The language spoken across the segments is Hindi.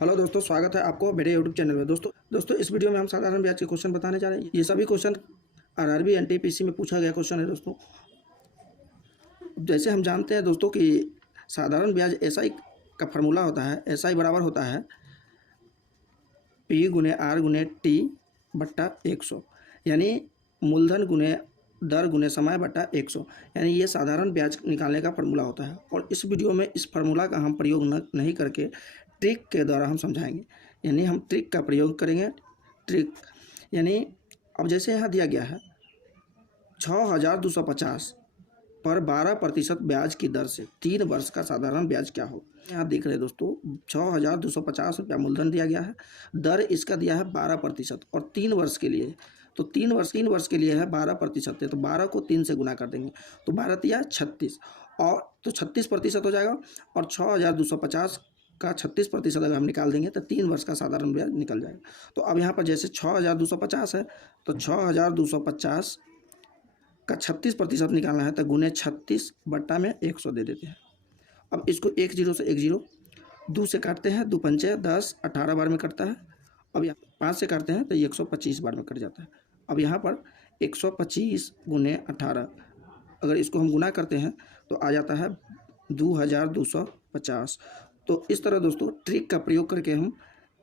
हेलो दोस्तों, स्वागत है आपको मेरे यूट्यूब चैनल में। दोस्तों इस वीडियो में हम साधारण ब्याज के क्वेश्चन बताने जा रहे हैं। ये सभी क्वेश्चन आरआरबी एनटीपीसी में पूछा गया क्वेश्चन है दोस्तों। जैसे हम जानते हैं दोस्तों कि साधारण ब्याज एसआई का फार्मूला होता है। एसआई बराबर होता है पी गुने आर गुने टी बट्टा 100, यानी मूलधन गुने दर गुने समय बट्टा 100, यानी ये साधारण ब्याज निकालने का फार्मूला होता है। और इस वीडियो में इस फार्मूला का हम प्रयोग नहीं करके ट्रिक के द्वारा हम समझाएंगे, यानी हम ट्रिक का प्रयोग करेंगे। ट्रिक यानी अब जैसे यहाँ दिया गया है 6250 पर 12% ब्याज की दर से 3 वर्ष का साधारण ब्याज क्या हो। यहाँ देख रहे हैं दोस्तों, 6250 रुपया मूलधन दिया गया है, दर इसका दिया है 12% और 3 वर्ष के लिए। तो 3 वर्ष के लिए है 12% है, तो 12 को 3 से गुना कर देंगे तो 12 दिया 36, और तो 36% हो जाएगा। और 6250 का 36% अगर हम निकाल देंगे तो 3 वर्ष का साधारण ब्याज निकल जाएगा। तो अब यहाँ पर जैसे 6250 है तो 6250 का 36% निकालना है तो गुने 36 बट्टा में 100 दे देते हैं। अब इसको 10 से 10 2 से काटते हैं, 2 पंचे 10, 18 बार में कटता है। अब यहाँ 5 से काटते हैं तो 125 बार में कट जाता है। अब यहाँ पर 125 गुने 18, अगर इसको हम गुना करते हैं तो आ जाता है 2250। तो इस तरह दोस्तों ट्रिक का प्रयोग करके हम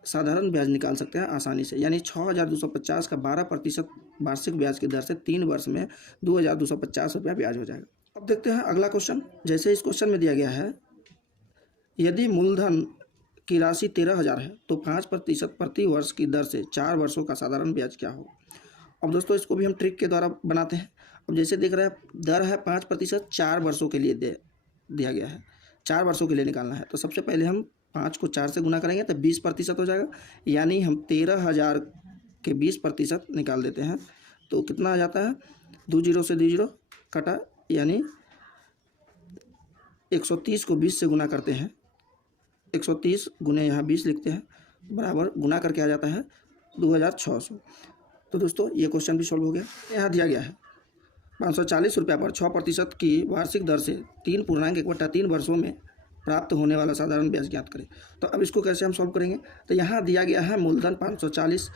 साधारण ब्याज निकाल सकते हैं आसानी से, यानी 6250 का 12% वार्षिक ब्याज की दर से 3 वर्ष में 2250 रुपया ब्याज हो जाएगा। अब देखते हैं अगला क्वेश्चन। जैसे इस क्वेश्चन में दिया गया है, यदि मूलधन की राशि 13,000 है तो 5% प्रति वर्ष की दर से 4 वर्षों का साधारण ब्याज क्या हो। अब दोस्तों इसको भी हम ट्रिक के द्वारा बनाते हैं। अब जैसे देख रहे हैं दर है 5%, 4 वर्षों के लिए दिया गया है, 4 वर्षों के लिए निकालना है। तो सबसे पहले हम 5 को 4 से गुना करेंगे तो 20% हो जाएगा, यानी हम 13,000 के 20% निकाल देते हैं तो कितना आ जाता है, 2 0 से 2 0 कटा, यानी 130 को 20 से गुना करते हैं, 130 गुने यहाँ 20 लिखते हैं बराबर गुना करके आ जाता है 2600। तो दोस्तों ये क्वेश्चन भी सॉल्व हो गया। यहाँ दिया गया है 540 रुपया पर 6% की वार्षिक दर से 3.1/3 वर्षों में प्राप्त होने वाला साधारण ब्याज ज्ञात करें। तो अब इसको कैसे हम सॉल्व करेंगे, तो यहाँ दिया गया है मूलधन 540,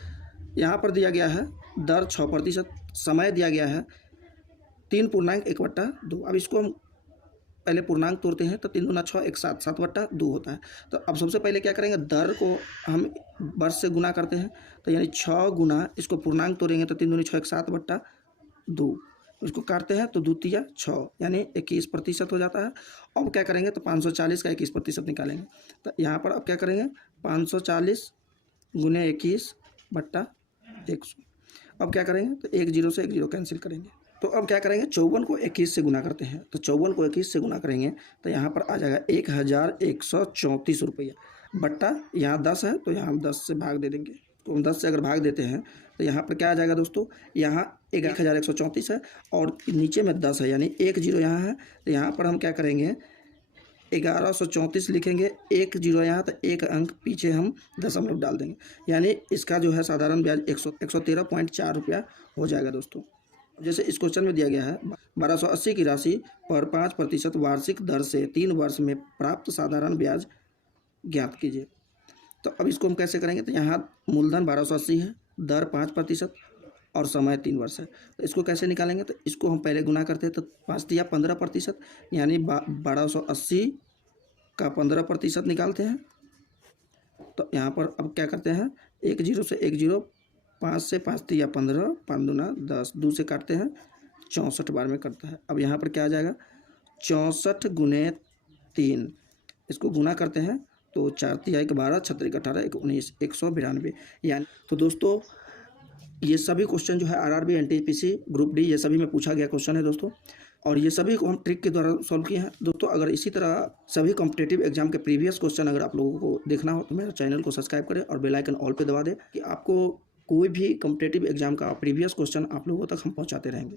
यहाँ पर दिया गया है दर 6%, समय दिया गया है 3.1/2। अब इसको हम पहले पूर्णांक तोड़ते हैं तो 3 दूना 6, 1 7, 7/2 होता है। तो अब सबसे पहले क्या करेंगे, दर को हम वर्ष से गुना करते हैं तो यानी 6 गुना, इसको पूर्णांक तोड़ेंगे तो 3 दूनी 6, 1 7/2, इसको काटते हैं तो 2 तिया 6, यानी 21% हो जाता है। अब क्या करेंगे तो 540 का 21% निकालेंगे। तो यहाँ पर अब क्या करेंगे, 540 गुने 21/100। अब क्या करेंगे तो 1 0 से 1 0 कैंसिल करेंगे। तो अब क्या करेंगे, 54 को 21 से गुना करते हैं तो 54 को 21 से गुना करेंगे तो यहाँ पर आ जाएगा 1134 रुपया बट्टा, यहाँ 10 है तो यहाँ हम 10 से भाग दे देंगे। तो हम 10 से अगर भाग देते हैं तो यहाँ पर क्या आ जाएगा दोस्तों, यहाँ 1134 है और नीचे में 10 है, यानी 1 0 यहाँ है। तो यहाँ पर हम क्या करेंगे, 1134 लिखेंगे, 1 0 यहाँ, तो 1 अंक पीछे हम दशमलव डाल देंगे, यानी इसका जो है साधारण ब्याज 113.4 रुपया हो जाएगा दोस्तों। जैसे इस क्वेश्चन में दिया गया है 1280 की राशि पर 5% वार्षिक दर से 3 वर्ष में प्राप्त साधारण ब्याज ज्ञात कीजिए। तो अब इसको हम कैसे करेंगे, तो यहाँ मूलधन 1280 है, दर 5% और समय 3 वर्ष है। तो इसको कैसे निकालेंगे, तो इसको हम पहले गुना करते हैं तो 5 दिया 15%, यानी 1280 का 15% निकालते हैं। तो यहाँ पर अब क्या करते हैं, 1 0 से 1 0, 5 से 5 दिया 15, 5 दूना 10, 2 से काटते हैं 64 बार में करता है। अब यहाँ पर क्या आ जाएगा, 64 गुने 3, इसको गुना करते हैं तो 4 तिहाई 12, 6 18, 19, 192, यानी। तो दोस्तों ये सभी क्वेश्चन जो है आरआरबी एनटीपीसी ग्रुप डी ये सभी में पूछा गया क्वेश्चन है दोस्तों, और ये सभी को हम ट्रिक के द्वारा सॉल्व किए हैं दोस्तों। अगर इसी तरह सभी कॉम्पिटिटिव एग्जाम के प्रीवियस क्वेश्चन अगर आप लोगों को देखना हो तो मेरे चैनल को सब्सक्राइब करें और बेल आइकन ऑल पे दबा दें कि आपको कोई भी कॉम्पिटिटिव एग्जाम का प्रीवियस क्वेश्चन आप लोगों तक हम पहुंचाते रहेंगे।